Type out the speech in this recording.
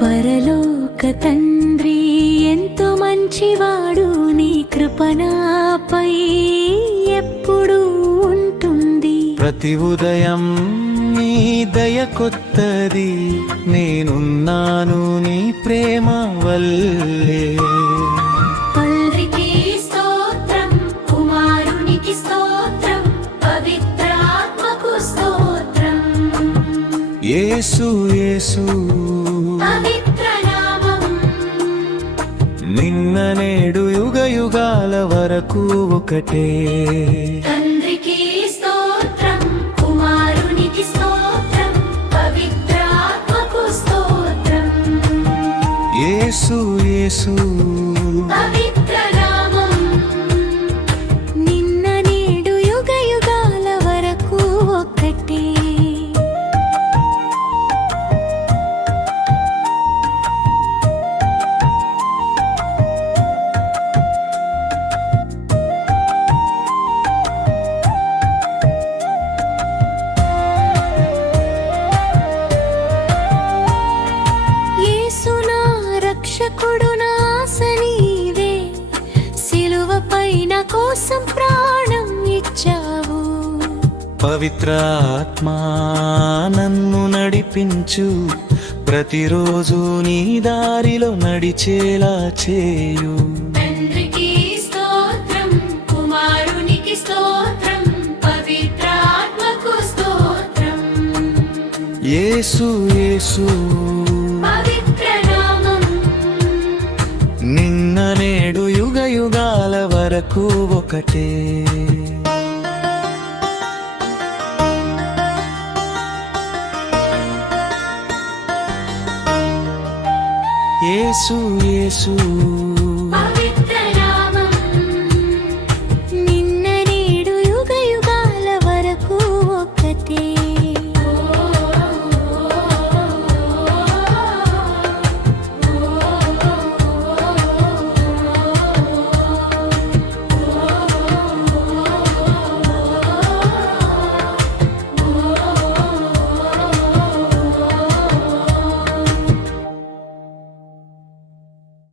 పరలోక తండ్రి ఎంతో మంచివాడు, నీ కృపణపై ఎప్పుడు ఉంటుంది. ప్రతి ఉదయం నీ దయ కొత్తది, నేనున్నాను నీ ప్రేమ వల్లే. తండ్రికి స్తోత్రం, కుమారునికి స్తోత్రం, పవిత్రాత్మకు స్తోత్రం. యేసు యేసు పవిత్ర నామం, నిన్న నేడు యుగ యుగాల వరకు ఒకటే. తండ్రికి స్తోత్రం, కుమారునికి స్తోత్రం, పవిత్రాత్మకు స్తోత్రం. యేసు యేసు పవిత్ర నామం, నిన్న నేడు యుగ యుగాల వరకు ఒకటే. రక్షకుడు నా ఆశ నీవే, సిలువపై నా కోసం ప్రాణం ఇచ్చావు. పవిత్ర ఆత్మా నన్ను నడిపించు, ప్రతిరోజు నీ దారిలో నడిచేలా చేయు. తండ్రికి స్తోత్రం, కుమారునికి స్తోత్రం, పవిత్రాత్మకు స్తోత్రం. యేసు యేసు పవిత్ర నామం, నిన్న నేడు యుగ యుగాల వరకు ఒకటే. యేసు యేసు